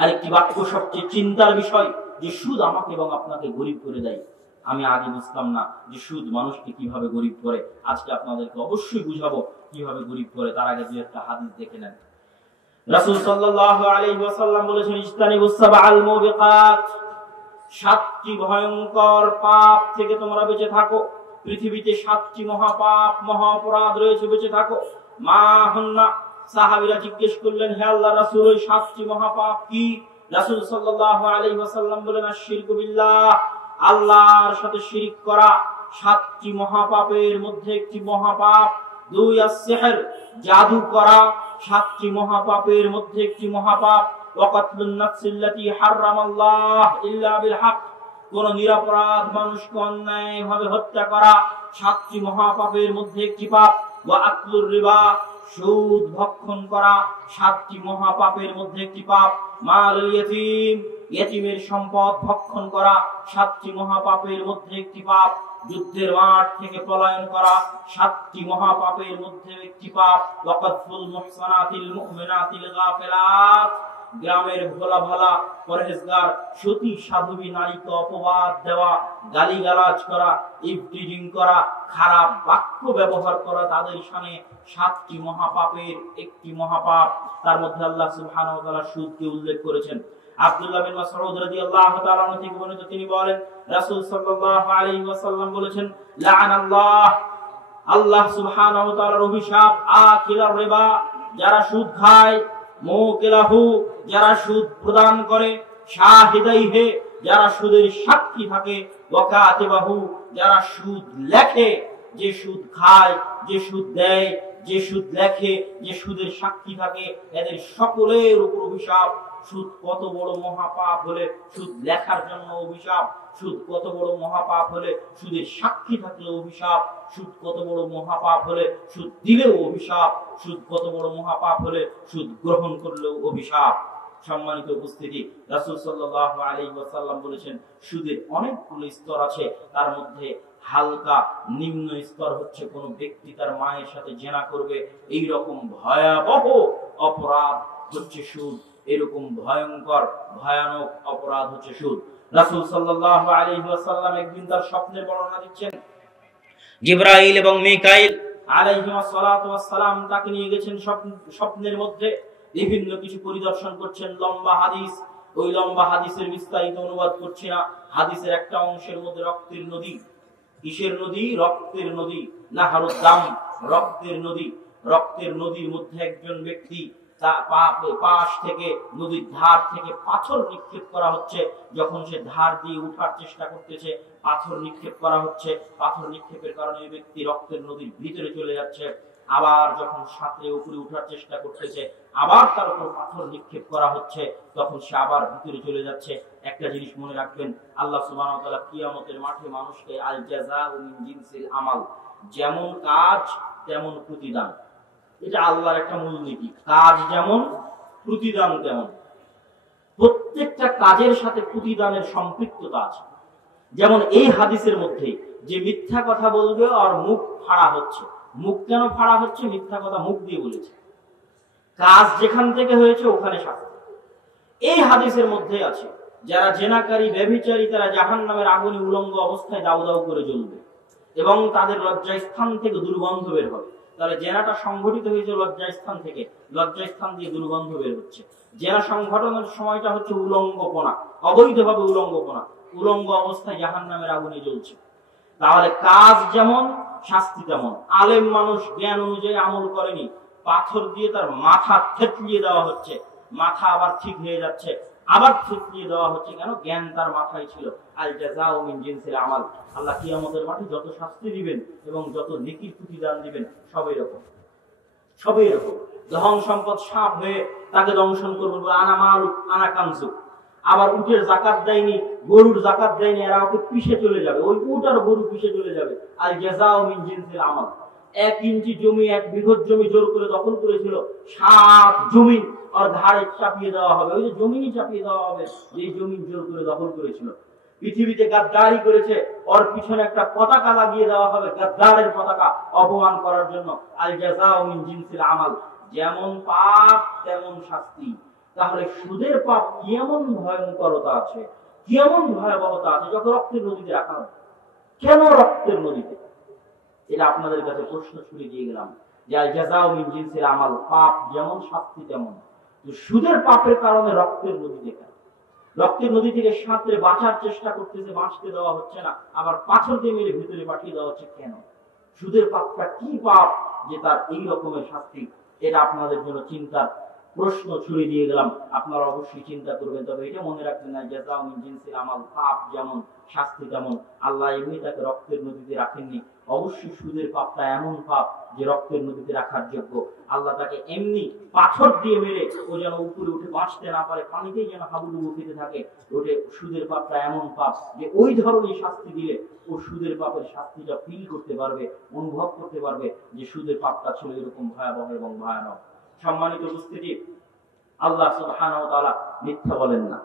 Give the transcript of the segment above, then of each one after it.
আরেকটি বাক্য সবচেয়ে চিন্তার বিষয়, যে সুদ আমাকে এবং আপনাকে গরিব করে দেয়। আমি আগে বুঝতাম না যে সুদ মানুষকে কিভাবে গরিব করে। আজকে আপনাদেরকে অবশ্যই বুঝাবো কিভাবে গরিব করে। তার আগে দুই একটা হাদিস দেখে নেন। রাসূল সাল্লাল্লাহু আলাইহি ওয়াসাল্লাম বলেছেন, ইজতানিবুস সাবআল মুবিকাত, সাতটি ভয়ঙ্কর পাপ থেকে তোমরা বেঁচে থাকো। পৃথিবীতে সাতটি মহাপাপ, মহা অপরাধ রয়েছে, বেঁচে থাকো। মা হুন্না, সাহাবীরা জিজ্ঞেস করলেন, হে আল্লাহর রাসূল, ওই সাতটি মহাপাপ কি? রাসূল সাল্লাল্লাহু আলাইহি ওয়াসাল্লাম বলেন, আশ-শিরকু বিল্লাহ, আল্লাহর সাথে শিরক করা। সাতটি মহাপাপের মধ্যে একটি মহাপাপ। দুই, আস-সিহর, জাদু করা। সাতটি মহাপাপের মধ্যে একটি মহাপাপ। ওয়াকাতলুন নাফসিল্লাতী হারামাল্লাহ ইল্লা বিল হক, কোন নিরপরাধ মানুষকে অন্যায়ভাবে হত্যা করা। সাতটি মহাপাপের মধ্যে একটি পাপ। ওয়া আকলুর রিবা, সুদ ভক্ষণ করা। সাতটি মহাপাপের মধ্যে একটি পাপ। মালুল ইয়াতীম, ইয়েতিমের সম্পদ ভক্ষণ করা। সাতটি মহাপাপের মধ্যে একটি পাপ। যুদ্ধের মাঠ থেকে পলায়ন করা। সাতটি মহাপাপের মধ্যে একটি পাপ। ওয়াকাতফুল মুহসানাতিল মুমিনাতিল গাফিলাত, গ্রামের ভোলা ভালা পরহেজগার সতী সাধবী নারীকে অপবাদ দেওয়া, গালিগালাজ করা, ইফটিজিং করা, খারাপ বাক্য ব্যবহার করা তাদের সামনে সাতটি মহাপাপের একটি মহাপাপ। তার মধ্যে আল্লাহ সুবহানাহু ওয়া তাআলা সুদকে উল্লেখ করেছেন। আব্দুল্লাহ বিন মাসউদ রাদিয়াল্লাহু তাআলা আনহু থেকে বর্ণিত, তিনি বলেন, রাসূল সাল্লাল্লাহু আলাইহি ওয়াসাল্লাম বলেছেন, লাআনাল্লাহ, আল্লাহ সুবহানাহু ওয়া তাআলার অভিশাপ, আকিলার রিবা, যারা সুদ খায়, মুকিলাহু, যারা সুদ প্রদান করে, শাহিদাইহি, যারা সুদের সাক্ষী থাকে, ওয়া কাতিবাহু, যারা সুদ লেখে, যে সুদ খায়, যে সুদ দেয়, যে সুদ লেখে, যে সুদের সাক্ষী থাকে, এদের সকলের উপর অভিশাপ। সুদ কত বড় মহাপাপ হলে সুদ লেখার জন্য অভিশাপ। সুদ কত বড় মহাপাপ হলে সুদের সাক্ষী থাকলেও অভিশাপ। সুদ কত বড় মহাপাপ হলে সুদ দিলেও অভিশাপ। সুদ কত বড় মহাপাপ হলে সুদ গ্রহণ করলেও অভিশাপ। সম্মানিত উপস্থিতি, রাসূল সাল্লাল্লাহু আলাইহি ওয়াসাল্লাম বলেছেন, সুদের অনেকগুলো স্তর আছে। তার মধ্যে হালকা নিম্ন স্তর হচ্ছে কোন ব্যক্তি তার মায়ের সাথে জিনা করবে, এই রকম ভয়াবহ অপরাধ হচ্ছে সুদ। এরকম ভয়ঙ্কর ভয়ানক অপরাধ হচ্ছে সুদ। রাসূল সাল্লাল্লাহু আলাইহি ওয়াসাল্লাম একদিন তার স্বপ্নের বর্ণনা দিচ্ছেন। জিবরাইল এবং মিকাইল আলাইহিস সালাতু ওয়াস সালাম তাকে নিয়ে গেছেন স্বপ্নের মধ্যে, বিভিন্ন কিছু পরিদর্শন করছেন। লম্বা হাদিস, ওই লম্বা হাদিসের বিস্তারিত অনুবাদ করছি না। হাদিসের একটা অংশের মধ্যে রক্তের নদী। কিসের নদী? রক্তের নদী। নাহারুদ দাম, রক্তের নদী। রক্তের নদীর মধ্যে একজন ব্যক্তি, পাশ থেকে, নদীর ধার থেকে পাথর নিক্ষেপ করা হচ্ছে। যখন সে ধার দিয়ে উঠার চেষ্টা করতেছে, পাথর নিক্ষেপ করা হচ্ছে। পাথর নিক্ষেপের কারণে এই ব্যক্তি রক্তের নদীর ভিতরে চলে যাচ্ছে। আবার যখন সাঁতরে উপরে উঠার চেষ্টা করতেছে, আবার তার উপর পাথর নিক্ষেপ করা হচ্ছে, তখন সে আবার ভিতরে চলে যাচ্ছে। একটা জিনিস মনে রাখবেন, আল্লাহ সুবহানাহু ওয়া তাআলা কিয়ামতের মাঠে মানুষকে আল জাযাউ মিন জিনসিল আমাল, যেমন কাজ তেমন প্রতিদান, এটা আল্লাহর একটা মূলনীতি। কাজ যেমন প্রতিদান তেমন। প্রত্যেকটা কাজের সাথে প্রতিদানের সম্পৃক্ততা আছে। যেমন এই হাদিসের মধ্যে যে মিথ্যা কথা বলবে আর মুখ ফাড়া হচ্ছে। মুখ কেন ফাড়া হচ্ছে? মিথ্যা কথা মুখ দিয়ে বলেছে। কাজ যেখান থেকে হয়েছে ওখানে শাস্তি। এই হাদিসের মধ্যে আছে, যারা জেনাকারী, ব্যভিচারী, তারা জাহান্নামের আগুনে উলঙ্গ অবস্থায় দাউ দাউ করে জ্বলবে এবং তাদের লজ্জাস্থান থেকে দুর্গন্ধ বের হবে। তাহলে জেনাটা সংঘটিত হয়েছে লজ্জাস্থান থেকে, লজ্জাস্থান দিয়ে দুর্গন্ধ বের হচ্ছে। জেনা সংঘটনের সময়টা হচ্ছে উলঙ্গপনা, অবৈধভাবে উলঙ্গপনা। উলঙ্গ অবস্থায় জাহান্নামের আগুনে জ্বলছে। তাহলে কাজ যেমন, শাস্তি তেমন। আলেম মানুষ জ্ঞান অনুযায়ী আমল করেনি, পাথর দিয়ে তার মাথা থেতলিয়ে দেওয়া হচ্ছে, মাথা আবার ঠিক হয়ে যাচ্ছে, আবার থেতলিয়ে দেওয়া হচ্ছে। কেন? জ্ঞান তার মাথায় ছিল। আল জাযাউ মিন জিনসিল আমাল। আল্লাহ কিয়ামতের মাঠে যত শাস্তি দিবেন এবং যত নেকির প্রতিদান দিবেন সবই রকম, সবই রকম। ধন সম্পদ সাপ হয়ে তাকে দংশন করবে, আনা মালুক আনা কানজুক। আবার উটের জাকাত দেয়নি, গরুর জাকাত দেয়নি, এরা ওকে পিষে চলে যাবে, ওই উট আর গরু পিষে চলে যাবে। আল জাযাউ মিন জিনসিল আমাল। 1 ইঞ্চি জমি, 1 বিঘত জমি জোর করে দখল করেছিল, 7 জমি আর ধারে চাপিয়ে দেওয়া হবে। ওই যে জমিই চাপিয়ে দেওয়া হবে, এই জমি জোর করে দখল করেছিল। পৃথিবীতে গাদ্দারি করেছে, ওর পিছনে একটা পতাকা লাগিয়ে দেওয়া হবে, গাদ্দারের পতাকা, অপমান করার জন্য। আল জাযাউ মিন জিনসিল আমাল। যেমন পাপ তেমন শাস্তি। তাহলে সুদের পাপ কেমন ভয়ঙ্করতা আছে, কেমন ভয়াবহতা আছে যখন রক্তের নদীতে রাখা হয়। কেন রক্তের নদীতে? এটা আপনাদের কাছে প্রশ্ন ছুড়ে দিয়ে গেলাম যে আল জাযাউ মিন জিনসিল আমাল, পাপ যেমন শাস্তি তেমন। সুদের পাপের কারণে রক্তের নদীতে কেন? রক্তের নদী থেকে সাঁতরে বাঁচার চেষ্টা করতেছে, বাঁচতে দেওয়া হচ্ছে না, আবার পাথর দিয়ে মেরে ভিতরে পাঠিয়ে দেওয়া হচ্ছে কেন? সুদের পাপটা কি পাপ যে তার এই রকমের শাস্তি? এটা আপনাদের জন্য চিন্তার প্রশ্ন ছুড়ে দিয়ে গেলাম, আপনারা অবশ্যই চিন্তা করবেন। তবে এটা মনে রাখবেন না জাযাউ মিন জিনসিল আমাল, পাপ যেমন শাস্তি তেমন। আল্লাহ এমনি তাকে রক্তের নদীতে রাখেননি। অবশ্যই সুদের পাপটা এমন পাপ যে রক্তের নদীতে রাখার যোগ্য। আল্লাহ তাকে এমনি পাথর দিয়ে মেরে ও যেন উপরে উঠে বাঁচতে না পারে, পানিতেই যেন হাবুডুবু খেতে থাকে। ওঠে সুদের পাপটা এমন পাপ যে ওই ধরনের শাস্তি দিলে ও সুদের পাপের শাস্তিটা ফিল করতে পারবে, অনুভব করতে পারবে যে সুদের পাপটা ছিল এরকম ভয়াবহ এবং ভয়ানক। সম্মানিত উপস্থিতি, আল্লাহ সুবহানাহু ওয়া তাআলা মিথ্যা বলেন না।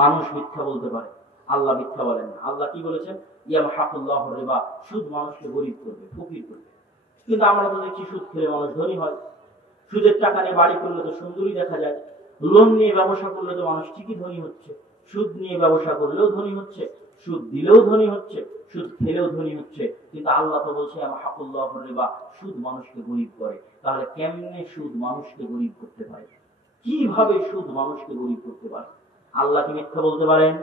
মানুষ মিথ্যা বলতে পারে, আল্লাহ মিথ্যা বলেন না। আল্লাহ কি বলেছেন? ইয়ামহাকুল্লাহু রিবা, সুদ মানুষকে গরীব করবে, ফকির করবে। কিন্তু আমরা তো দেখি সুদ খেলে মানুষ ধনী হয়। সুদের টাকা নিয়ে বাড়ি করলে তো সুন্দরই দেখা যায়, লোন নিয়ে ব্যবসা করলে তো মানুষ ঠিকই ধনী হচ্ছে, সুদ নিয়ে ব্যবসা করলেও ধনী হচ্ছে, সুদ দিলেও ধনী হচ্ছে, সুদ খেলেও ধনী হচ্ছে। কিন্তু আল্লাহ তো বলছে ইয়ামহাকুল্লাহু রিবা, সুদ মানুষকে গরীব করে। তাহলে কেমনে সুদ মানুষকে গরীব করতে পারে? কিভাবে সুদ মানুষকে গরীব করতে পারে? আল্লাহ কি মিথ্যা বলতে পারেন?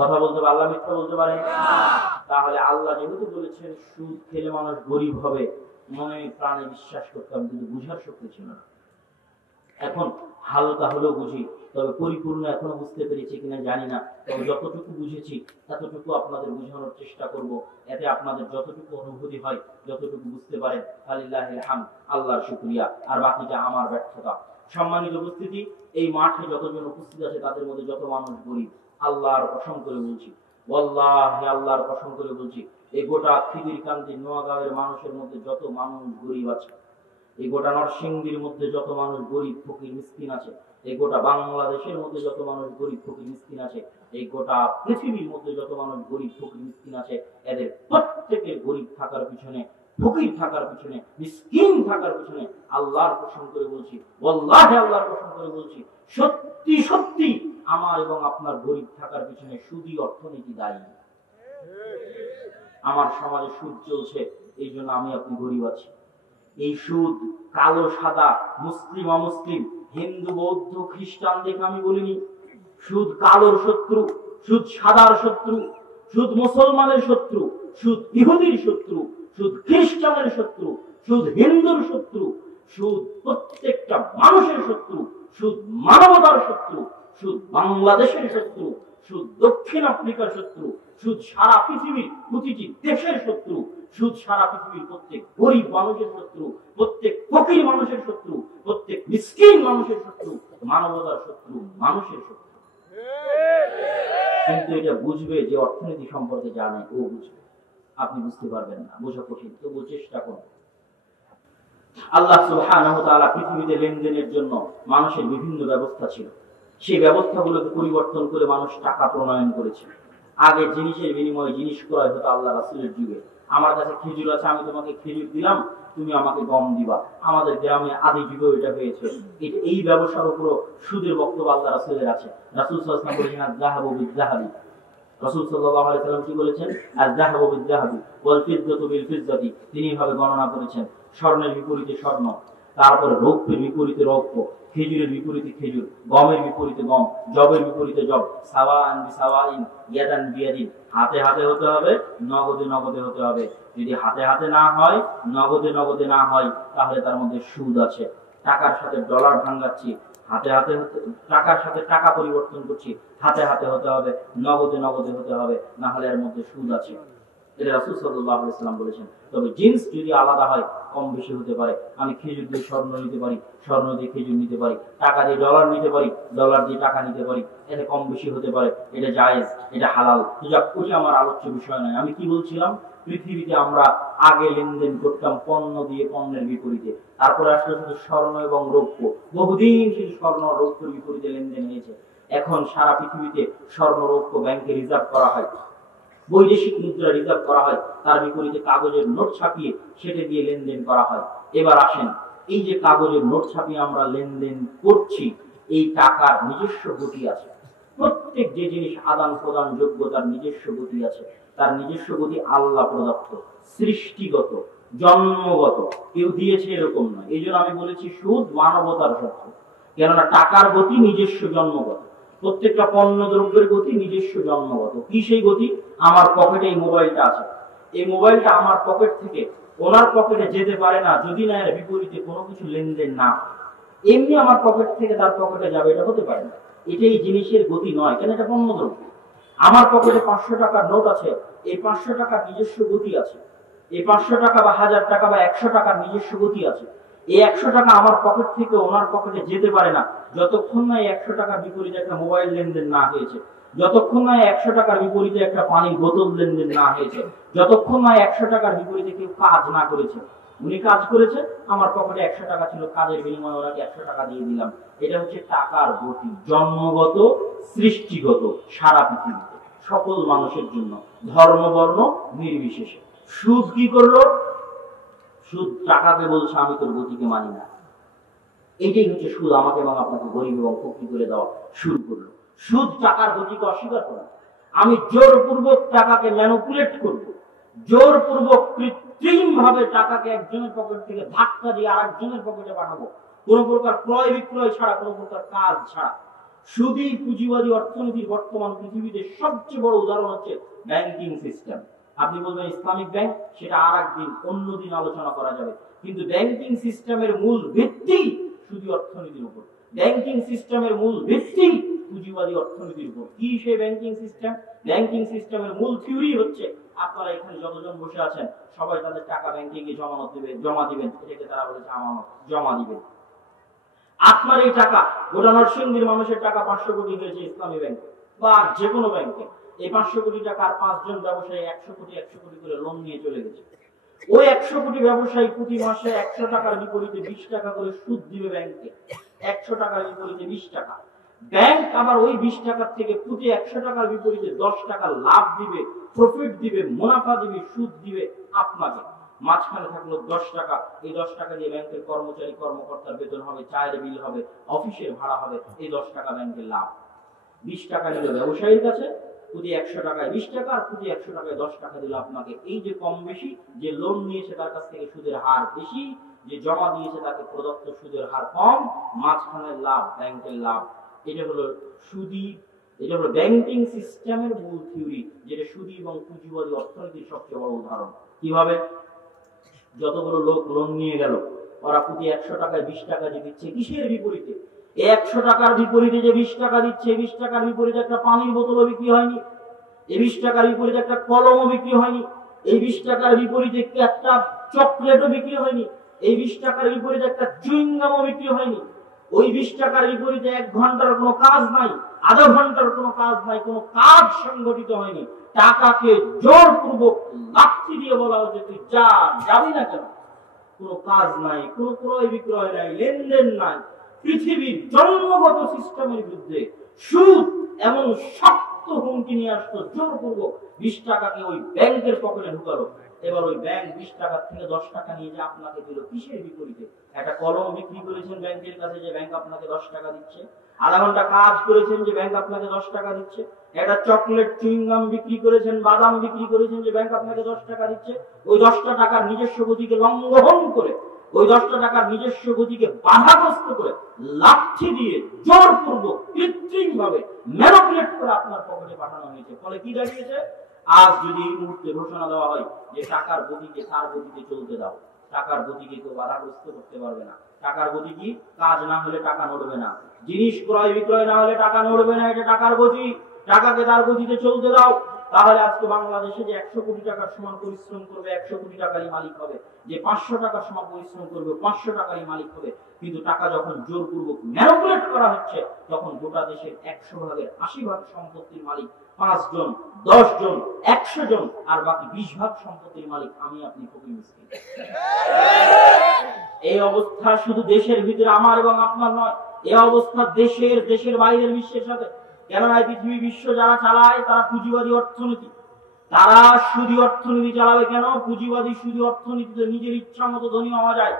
কথা বলতে পারে, আল্লাহ মিথ্যা বলতে পারেন? তাহলে আল্লাহ যেহেতু বলেছেন সুদ খেলে মানুষ গরীব হবে, মনে প্রাণে বিশ্বাস করতাম, কিন্তু বুঝার শক্তি ছিল না। এখন হালকা হলেও বুঝি, তবে পরিপূর্ণ এখনো বুঝতে পেরেছি কিনা জানি না। তবে যতটুকু বুঝেছি এতটুকু আপনাদের বোঝানোর চেষ্টা করব, এতে আপনাদের যতটুকু অনুভূতি হয়, যতটুকু বুঝতে পারেন, আলিল্লাহিল হামদ, আল্লাহর শুকরিয়া, আর বাকিটা আমার ব্যর্থতা। সম্মানিত উপস্থিতি, এই মাঠে যতজন উপস্থিত আছে তাদের মধ্যে যত মানুষ গরীব, আল্লাহর কসম করে বলছি, ওয়াল্লাহি আল্লাহর কসম করে বলছি, এই গোটা খিদিরকান্দি নোয়াগাঁওয়ের মানুষের মধ্যে যত মানুষ গরীব আছে, এই গোটা নরসিংদীর মধ্যে যত মানুষ গরীব ফকির মিসকিন আছে, এই গোটা বাংলাদেশের মধ্যে যত মানুষ গরীব ফকির মিসকিন আছে, এই গোটা পৃথিবীর মধ্যে যত মানুষ গরীব ফকির মিসকিন আছে, এদের প্রত্যেকের গরীব থাকার পিছনে, ফকির থাকার পিছনে, মিসকিন থাকার পিছনে আল্লাহর কসম করে বলছি, ওয়াল্লাহি আল্লাহর কসম করে বলছি, সত্যি সত্যি আমার এবং আপনার গরীব থাকার পিছনে সুদী অর্থনীতি দায়ী। আমার সমাজে সুদ চলছে, এই জন্য আমি আপনি গরীব আছি। এই সুদ কালো সাদা, মুসলিম অমুসলিম, হিন্দু বৌদ্ধ খ্রিস্টান দেখে আমি বলিনি। সুদ কালোর শত্রু, সুদ সাদার শত্রু, সুদ মুসলমানের শত্রু, সুদ ইহুদির শত্রু, সুদ খ্রিস্টানের শত্রু, সুদ হিন্দুর শত্রু, সুদ প্রত্যেকটা মানুষের শত্রু, সুদ মানবতার শত্রু, সুদ বাংলাদেশের শত্রু, সুদ দক্ষিণ আফ্রিকার শত্রু, সুদ সারা পৃথিবীর প্রতিটি দেশের শত্রু, সুদ সারা পৃথিবীর প্রত্যেক গরিব মানুষের শত্রু, প্রত্যেক ফকির মানুষের শত্রু, প্রত্যেক মিসকিন মানুষের শত্রু, মানবতার শত্রু, মানুষের শত্রু। কিন্তু এটা বুঝবে যে অর্থনীতি সম্পর্কে জানে, ও বুঝবে। আপনি বুঝতে পারবেন না, বোঝা কঠিন, তবু চেষ্টা করুন। আল্লাহ সুবহানাহু ওয়া তাআলা পৃথিবীতে লেনদেনের জন্য মানুষের বিভিন্ন ব্যবস্থা ছিল, সেই ব্যবস্থাগুলোকে পরিবর্তন করে মানুষ টাকা প্রণয়ন করেছে। আগে জিনিসের বিনিময়ে জিনিস ক্রয় হতো আল্লাহ রাসূলের যুগে। আমার কাছে খেজুর আছে, আমি তোমাকে খেজুর দিলাম, তুমি আমাকে গম দিবা। আমাদের গ্রামে আদি যুগে এটা হয়েছে। এই ব্যবসার উপর সুদের বক্তব্য আল্লাহ রাসূলের আছে। রাসূল সাল্লাল্লাহু আলাইহি ওয়াসাল্লাম বলেছেন আয-যাহাবু বিয-যাহাবি। রাসূল সাল্লাল্লাহু আলাইহি ওয়াসাল্লাম কি বলেছেন? আয-যাহাবু বিয-যাহাবি ওয়াল ফিদ্দাতু বিল-ফিদ্দাতি। তিনি এভাবে গণনা করেছেন, স্বর্ণের বিপরীতে স্বর্ণ, তারপরে রৌপ্যের বিপরীতে রৌপ্য, খেজুরের বিপরীতে খেজুর, গমের বিপরীতে গম, জবের বিপরীতে জব, সাওয়াআন বিসাওয়াইন, ইয়াদান বিয়াদিন। হাতে হাতে হতে হবে, নগদে নগদে হতে হবে। যদি হাতে হাতে না হয়, নগদে নগদে না হয়, তাহলে তার মধ্যে সুদ আছে। টাকার সাথে ডলার ভাঙাচ্ছি, হাতে হাতে টাকার সাথে টাকা পরিবর্তন করছি, হাতে হাতে হতে হবে, নগদে নগদে হতে হবে, না হলে এর মধ্যে সুদ আছে। এটা রাসূল সাল্লাল্লাহু আলাইহি ওয়াসাল্লাম বলেছেন। তবে জিন্স যদি আলাদা হয়, কম বেশি হতে পারে। আমি খেজুর দিয়ে স্বর্ণ নিতে পারি, স্বর্ণ দিয়ে খেজুর নিতে পারি, টাকা দিয়ে ডলার নিতে পারি, ডলার দিয়ে টাকা নিতে পারি, এটা কম বেশি হতে পারে, এটা জায়েজ, এটা হালাল। ওটা আমার আলোচ্য বিষয় নয়। আমি কি বলছিলাম? পৃথিবীতে আমরা আগে লেনদেন করতাম পণ্য দিয়ে পণ্যের বিপরীতে, তারপরে আসলে শুধু স্বর্ণ এবং রৌপ্য। বহুদিন শুধু স্বর্ণ রৌপ্যের বিপরীতে লেনদেন হয়েছে। এখন সারা পৃথিবীতে স্বর্ণ রৌপ্য ব্যাংকে রিজার্ভ করা হয়, বৈদেশিক মুদ্রা রিজার্ভ করা হয়, তার বিপরীতে কাগজের নোট ছাপিয়ে সেটা দিয়ে লেনদেন করা হয়। এবার আসেন, এই যে কাগজের নোট ছাপিয়ে আমরা লেনদেন করছি, এই টাকার নিজস্ব গতি আছে। প্রত্যেক যে জিনিস আদান প্রদান যোগ্য তার নিজস্ব গতি আছে। তার নিজস্ব গতি আল্লাহ প্রদত্ত, সৃষ্টিগত, জন্মগত, কেউ দিয়েছে এরকম নয়। এই জন্য আমি বলেছি সুদ মানবতার শত্রু। কেননা টাকার গতি নিজস্ব জন্মগত, প্রত্যেকটা পণ্য দ্রব্যের গতি নিজস্ব জন্মগত। কি সেই গতি? আমার পকেটে এই মোবাইলটা আছে, এই মোবাইলটা আমার পকেট থেকে ওনার পকেটে যেতে পারে না যদি না এর বিপরীতে কোনো কিছু লেনদেন না। এমনি আমার পকেট থেকে তার পকেটে যাবে, এটা হতে পারে না। এটাই জিনিসের গতি নয়, কেন এটা পণ্য দ্রব্য। আমার পকেটে 500 টাকার নোট আছে, এই 500 টাকার নিজস্ব গতি আছে। এই 500 টাকা বা 1000 টাকা বা 100 টাকার নিজস্ব গতি আছে। এই 100 টাকা আমার পকেট থেকে ওনার পকেটে যেতে পারে না যতক্ষণ না এই 100 টাকার বিপরীতে একটা মোবাইল লেনদেন না হয়েছে, যতক্ষণ না 100 টাকার বিপরীতে একটা পানির বোতল লেনদেন না হয়েছে, যতক্ষণ না 100 টাকার বিপরীতে কেউ কাজ না করেছে। উনি কাজ করেছে, আমার পকেটে 100 টাকা ছিল, কাজের বিনিময়ে ওনাকে 100 টাকা দিয়ে দিলাম। এটা হচ্ছে টাকার গতি, জন্মগত, সৃষ্টিগত, সারা পৃথিবীতে সকল মানুষের জন্য, ধর্ম বর্ণ নির্বিশেষে। সুদ কি করলো? সুদ টাকাকে বলছে আমি তোর গতিকে মানি না। এইটাই হচ্ছে সুদ, আমাকে এবং আপনাকে গরিব এবং ফকির করে দেওয়া শুরু করলো। সুদ টাকার গতিকে অস্বীকার করা। আমি জোরপূর্বক টাকাকে ম্যানিপুলেট করব, জোরপূর্বক কৃত্রিম ভাবে টাকাকে একজনের পকেট থেকে ধাক্কা দিয়ে আরেকজনের পকেটে পাঠাবো, কোন প্রকার ক্রয় বিক্রয় ছাড়া, কোন প্রকার কাজ ছাড়া। সুদী পুঁজিবাদী অর্থনীতির বর্তমান পৃথিবীতে সবচেয়ে বড় উদাহরণ হচ্ছে ব্যাংকিং সিস্টেম। আপনি বলবেন ইসলামিক ব্যাংক, সেটা আর একদিন অন্যদিন আলোচনা করা যাবে। কিন্তু ব্যাংকিং সিস্টেমের মূল ভিত্তি সুদী অর্থনীতির উপর। ব্যাংকিং সিস্টেমের মূল ভিত্তি পুঁজিবাদী অর্থনীতির উপর। কি সেই ব্যাংকিং সিস্টেম? ব্যাংকিং সিস্টেমের মূল থিওরি হচ্ছে আপনারা এখানে যতজন বসে আছেন সবাই তাদের টাকা ব্যাংকে গিয়ে জমা দিবেন, এটাকে তারা বলেছে আমানত, জমা দিবেন। আপনার এই টাকা, গোটা নরসিংদীর মানুষের টাকা 500 কোটি হয়েছে ইসলামী ব্যাংকে বা যে কোনো ব্যাংকে। এই 500 কোটি টাকার 5 জন ব্যবসায়ী 100 কোটি করে লোন নিয়ে চলে গেছে। ওই 100 কোটি ব্যবসায়ী প্রতি মাসে 100 টাকার বিপরীতে 20 টাকা করে সুদ দিবে ব্যাংকে। 100 টাকার বিপরীতে 20 টাকা। ব্যাংক আবার ওই 20 টাকার থেকে প্রতি 100 টাকার বিপরীতে 10 টাকা লাভ দিবে, প্রফিট দিবে, মুনাফা দিবে, সুদ দিবে আপনাকে। মাঝখানে থাকলো 10 টাকা। এই 10 টাকা দিয়ে ব্যাংকের কর্মচারী কর্মকর্তার বেতন হবে, চায়ের বিল হবে, অফিসের ভাড়া হবে। এই 10 টাকা ব্যাংকের লাভ। 20 টাকা নিল ব্যবসায়ীর কাছে, প্রতি 100 টাকায় 20 টাকা, আর প্রতি 100 টাকায় 10 টাকা দিল আপনাকে। এই যে কম বেশি, যে লোন নিয়েছে তার কাছ থেকে সুদের হার বেশি, যে জমা দিয়েছে তাকে প্রদত্ত সুদের হার কম, মাঝখানের লাভ ব্যাংকের লাভ। এটা হলো সুদী, এটা হলো ব্যাংকিং সিস্টেমের মূল থিওরি, যেটা সুদী এবং পুঁজিবাদী অর্থনীতির সবচেয়ে বড় উদাহরণ। কিভাবে? যতগুলো লোক লোন নিয়ে গেল, ওরা প্রতি 100 টাকায় 20 টাকা যে দিচ্ছে, কিসের বিপরীতে? 100 টাকার বিপরীতে যে 20 টাকা দিচ্ছে, 20 টাকার বিপরীতে একটা পানির বোতলও বিক্রি হয়নি, এই 20 টাকার বিপরীতে একটা কলমও বিক্রি হয়নি, এই 20 টাকার বিপরীতে একটা চকলেটও বিক্রি হয়নি, এই 20 টাকার বিপরীতে একটা চুইংগামও বিক্রি হয়নি। ওই 20 টাকার বিপরীতে 1 ঘন্টার কোনো কাজ নাই, আধা ঘন্টার কোনো কাজ নাই, কোনো কাজ সংগঠিত হয়নি। টাকাকে জোরপূর্বক লাথি দিয়ে বলা হচ্ছে তুই যা, যাবি না কেন? কোনো কাজ নাই, কোনো ক্রয় বিক্রয় নাই, লেনদেন নাই। পৃথিবীর জন্মগত সিস্টেমের বিরুদ্ধে সুদ এমন শক্ত হুমকি নিয়ে আসতো, জোরপূর্বক 20 টাকাকে ওই ব্যাংকের পকেটে ঢুকালো। এবার ওই ব্যাংক 20 টাকা থেকে 10 টাকা নিয়ে যে আপনাকে দিল, কিসের বিপরীতে? একটা কলম বিক্রি করেছেন ব্যাংকের কাছে, যে ব্যাংক আপনাকে 10 টাকা দিচ্ছে। আধা ঘন্টা কাজ করেছেন, যে ব্যাংক আপনাকে 10 টাকা দিচ্ছে। একটা চকলেট চুইংগাম বিক্রি করেছেন, বাদাম বিক্রি করেছেন, যে ব্যাংক আপনাকে 10 টাকা দিচ্ছে। ওই 10টা টাকার নিজস্ব গতিকে লঙ্ঘন করে, ওই 10টা টাকার নিজস্ব গতিকে বাধাগ্রস্ত করে, লাঠি দিয়ে জোরপূর্বক কৃত্রিম ভাবে ম্যানিপুলেট করে আপনার পকেটে পাঠানো হয়েছে। ফলে কি দাঁড়িয়েছে? আজ যদি এই মুহূর্তে ঘোষণা দেওয়া হয় যে টাকার গতিকে তার গতিতে চলতে দাও, টাকার গতিকে কেউ বাধাগ্রস্ত করতে পারবে না। টাকার গতি কি? কাজ না হলে টাকা নড়বে না, জিনিস ক্রয় বিক্রয় না হলে টাকা নড়বে না, এটা টাকার গতি। টাকাকে তার গতিতে চলতে দাও। তাহলে আজকে বাংলাদেশে যে 100 কোটি টাকার সমান পরিশ্রম করবে 100 কোটি টাকারই মালিক হবে, যে 500 টাকার সমান পরিশ্রম করবে 500 টাকারই মালিক হবে। কিন্তু টাকা যখন জোরপূর্বক ম্যানিপুলেট করা হচ্ছে, তখন গোটা দেশের 100 ভাগের 80 ভাগ সম্পত্তির মালিক 5 জন, 10 জন, 100 জন, আর বাকি 20 ভাগ সম্পত্তির মালিক আমি, আপনি, ফকির মিসকিন। এই অবস্থা শুধু দেশের ভিতরে আমার এবং আপনার নয়, এই অবস্থা দেশের বাইরের বিশ্বের সাথে। কেননা পৃথিবী বিশ্ব যারা চালায় তারা পুঁজিবাদী অর্থনীতি, তারা সুদী অর্থনীতি চালাবে। কেন? পুঁজিবাদী সুদী অর্থনীতিতে নিজের ইচ্ছা মতো ধনী হওয়া যায়।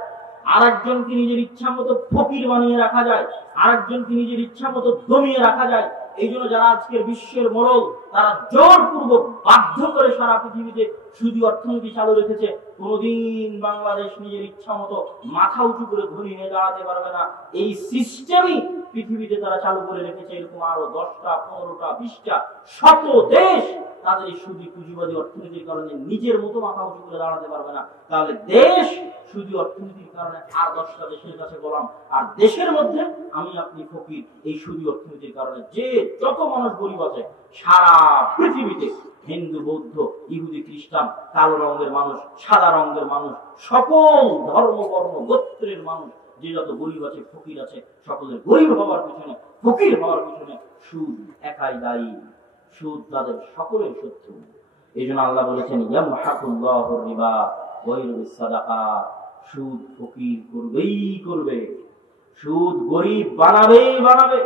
আরেকজনকে নিজের ইচ্ছা মতো ফকির বানিয়ে রাখা যায়, আরেকজনকে নিজের ইচ্ছা মতো দমিয়ে রাখা যায়। এই জন্য যারা আজকের বিশ্বের মোড়ল, তারা জোরপূর্বক বাধ্য করে সারা পৃথিবীতে সুদী অর্থনীতি চালু রেখেছে। কোনদিন বাংলাদেশ নিজের ইচ্ছা মতো মাথা উঁচু করে ধনী হয়ে দাঁড়াতে পারবে না। এই সিস্টেমই পৃথিবীতে তারা চালু করে রেখেছে। এরকম আরো 10টা 15টা 20টা শত দেশ তাদের এই সুদী পুঁজিবাদী অর্থনীতির কারণে নিজের মতো মাথা উঁচু করে দাঁড়াতে পারবে না। তাহলে দেশ সুদী অর্থনীতির কারণে আর 10টা দেশের কাছে গোলাম, আর দেশের মধ্যে আমি আপনি ফকির। এই সুদী অর্থনীতির কারণে যে যত মানুষ গরিব আছে সারা পৃথিবীতে, হিন্দু বৌদ্ধ ইহুদি খ্রিস্টান, কালো রঙের মানুষ সাদা রঙের মানুষ, সকল ধর্ম বর্ণ গোত্রের মানুষ যে যত গরিব আছে ফকির আছে, সকলের গরিব হওয়ার পিছনে ফকির হওয়ার পিছনে সুদ একাই দায়ী। সুদ তাদের সকলের শত্রু। এই জন্য আল্লাহ বলেছেন ইয়ামহাকুল্লাহুর রিবা ওয়া ইউরবিস সাদাকাত, সুদ ফকির করবেই করবে, সুদ গরিব বানাবেই বানাবে।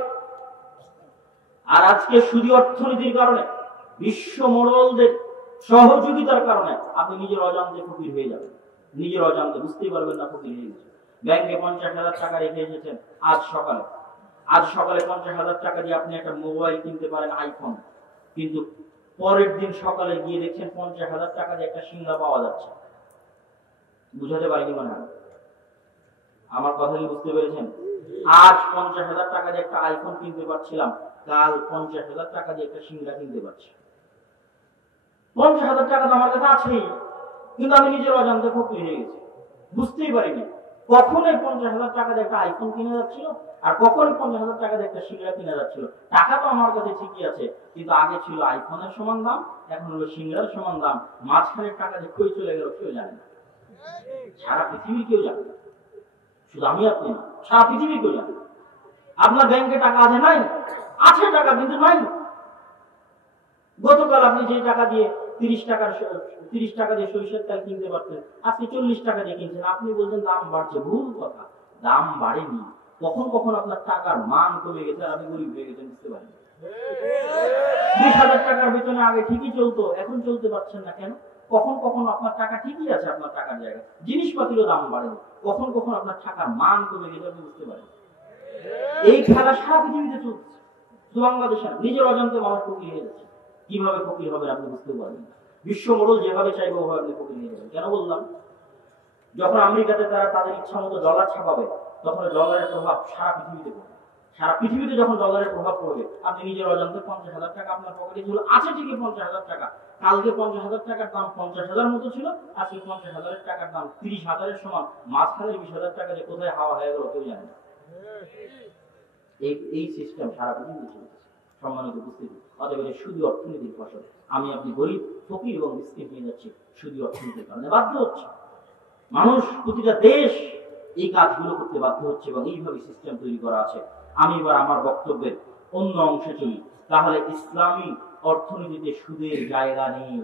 আর আজকে সুদী অর্থনীতির কারণে, বিশ্ব মোড়লদের সহযোগিতার কারণে আপনি নিজের অজান্তে ফকির হয়ে যাবেন, নিজের অজান্তে বুঝতেই পারবেন না ফকির হয়ে গেছে। ব্যাংকে 50,000 টাকা রেখে এসেছেন, আজ সকালে 50,000 টাকা দিয়ে আপনি একটা মোবাইল কিনতে পারেন, আইফোন, কিন্তু পরের দিন সকালে গিয়ে দেখছেন 50,000 টাকা দিয়ে একটা সিঙ্গা পাওয়া যাচ্ছে। বুঝাতে পারিনি মনে হয়? আমার কথা কি বুঝতে পেরেছেন? আজ 50,000 টাকা দিয়ে একটা আইফোন কিনতে পারছিলাম, কাল 50,000 টাকা দিয়ে একটা সিঙ্গা কিনতে পারছি। 50,000 টাকা তো আমার কাছে আছেই, কিন্তু আমি নিজের অজান্তে ফকির হয়ে গেছি, বুঝতেই পারিনি। কখন এই 50,000 টাকা দিয়ে একটা আইফোন কিনে যাচ্ছিল, আর কখন 50,000 টাকা দিয়ে একটা সিঙ্গা কিনে যাচ্ছিল। টাকা তো আমার কাছে ঠিকই আছে, কিন্তু আগে ছিল আইফোনের সমান দাম, এখন হলো সিঙ্গার সমান দাম। মাঝখানের টাকা যে কই চলে গেল কেউ জানে না, সারা পৃথিবী কেউ জানে না, শুধু আমি আপনি না, সারা পৃথিবী কেউ জানে। আপনার ব্যাংকে টাকা আছে নাই? আছে টাকা, কিন্তু নাই। গতকাল আপনি যে টাকা দিয়ে 30 টাকা দিয়ে সরিষার তেল কিনতে পারতেন, আজকে 40 টাকা দিয়ে কিনছেন। আপনি বলছেন দাম বাড়ছে, ভুল কথা, দাম বাড়েনি। কখন কখন আপনার টাকার মান কমে গেছে, আর আপনি গরিব হয়ে গেছেন, বুঝতে পারেন। 20,000 টাকার বেতনে আগে ঠিকই চলতো, এখন চলতে পারছেন না কেন? কখন কখন আপনার টাকা ঠিকই আছে আপনার টাকার জায়গায়, জিনিসপাতিরও দাম বাড়েনি। কখন কখন আপনার টাকার মান কমে গেছে, আপনি বুঝতে পারেন। এই খেলা সারা পৃথিবীতে চলছে, শুধু বাংলাদেশে না। নিজের অজান্তে মানুষ ফকির হয়ে যাচ্ছে। কিভাবে ফকির হবে আপনি বুঝতে পারবেন। বিশ্ব মোড়ল যেভাবে চাইবে ওভাবে আপনি ফকির হয়ে যাবেন। কেন বললাম? যখন আমেরিকাতে তারা তাদের ইচ্ছা মতো ডলার ছাপাবে, তখন ডলারের প্রভাব সারা পৃথিবীতে পড়বে। সারা পৃথিবীতে যখন ডলারের প্রভাব পড়বে, আপনি নিজের অজান্তে 50,000 টাকা আপনার পকেটে ছিল, আছে ঠিকই 50,000 টাকা। কালকে 50,000 টাকার দাম 50,000 মতো ছিল, আজকে 50,000 টাকার দাম 30,000 সমান। মাঝখানে 20,000 টাকা যে কোথায় হাওয়া হয়ে গেল কেউ জানে না। এই সিস্টেম সারা পৃথিবীতে চলছে। সম্মানিত উপস্থিতি, অতএব সুদী অর্থনীতির ফসল। আমি আপনি গরিব ফকির এবং মিসকিন হয়ে যাচ্ছি সুদী অর্থনীতির কারণে, বাধ্য হচ্ছে মানুষ। প্রতিটা দেশ এই কাজগুলো করতে বাধ্য হচ্ছে এবং এইভাবে সিস্টেম তৈরি করা আছে। আমি এবার আমার বক্তব্যের অন্য অংশে চলি। তাহলে ইসলামী অর্থনীতিতে সুদের জায়গা নেই।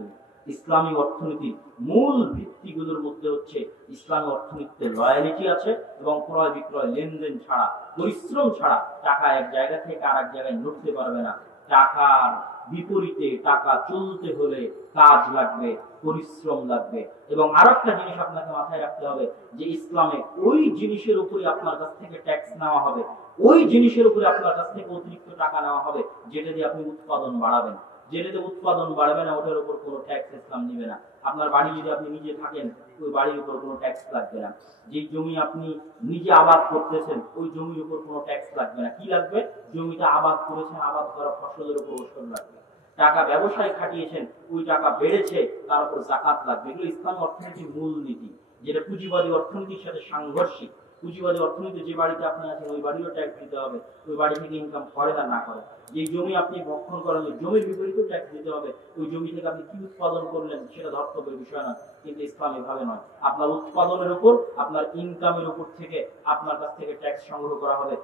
ইসলামী অর্থনীতির মূল ভিত্তিগুলোর মধ্যে হচ্ছে ইসলামী অর্থনীতিতে লয়ালিটি আছে এবং ক্রয় বিক্রয় লেনদেন ছাড়া, পরিশ্রম ছাড়া টাকা এক জায়গা থেকে আর এক জায়গায় নড়তে পারবে না। টাকার বিপরীতে টাকা চলতে হলে কাজ লাগবে, পরিশ্রম লাগবে। এবং আরেকটা জিনিস আপনাকে মাথায় রাখতে হবে যে ইসলামে ওই জিনিসের উপরে আপনার কাছ থেকে ট্যাক্স নেওয়া হবে, ওই জিনিসের উপরে আপনার কাছ থেকে অতিরিক্ত টাকা নেওয়া হবে যেটা দিয়ে আপনি উৎপাদন বাড়াবেন। যেটাতে উৎপাদন বাড়বে না ওটার উপর কোনো ট্যাক্স ইসলাম নিবে না। আপনার বাড়ি যদি আপনি নিজে থাকেন, ওই বাড়ির উপর কোনো ট্যাক্স লাগবে না। যে জমি আপনি নিজে আবাদ করতেছেন, ওই জমির উপর কোনো ট্যাক্স লাগবে না। কি লাগবে? জমিটা আবাদ করেছেন, আবাদ করা ফসলের উপর ওষুধ লাগবে। টাকা ব্যবসায় খাটিয়েছেন, ওই টাকা বেড়েছে, তার উপর যাকাত লাগবে। এগুলো ইসলাম অর্থনীতির মূল নীতি, যেটা পুঁজিবাদী অর্থনীতির সাথে সাংঘর্ষিক। পুঁজিবাদী অর্থনীতি যে বাড়িতে আপনি আছেন ওই বাড়িরও ট্যাক্স দিতে হবে, ওই বাড়ি থেকে ইনকাম করে না করে। যে জমি আপনি ভক্ষণ করেন ওই জমির বিপরীতেও ট্যাক্স দিতে হবে। ওই জমি থেকে আপনি কি উৎপাদন করলেন সেটা ধর্তব্যের বিষয় না। কিন্তু ইসলাম এভাবে নয়। আপনার উৎপাদনের উপর, আপনার ইনকামের উপর থেকে আপনার কাছ থেকে ট্যাক্স সংগ্রহ করা হবে।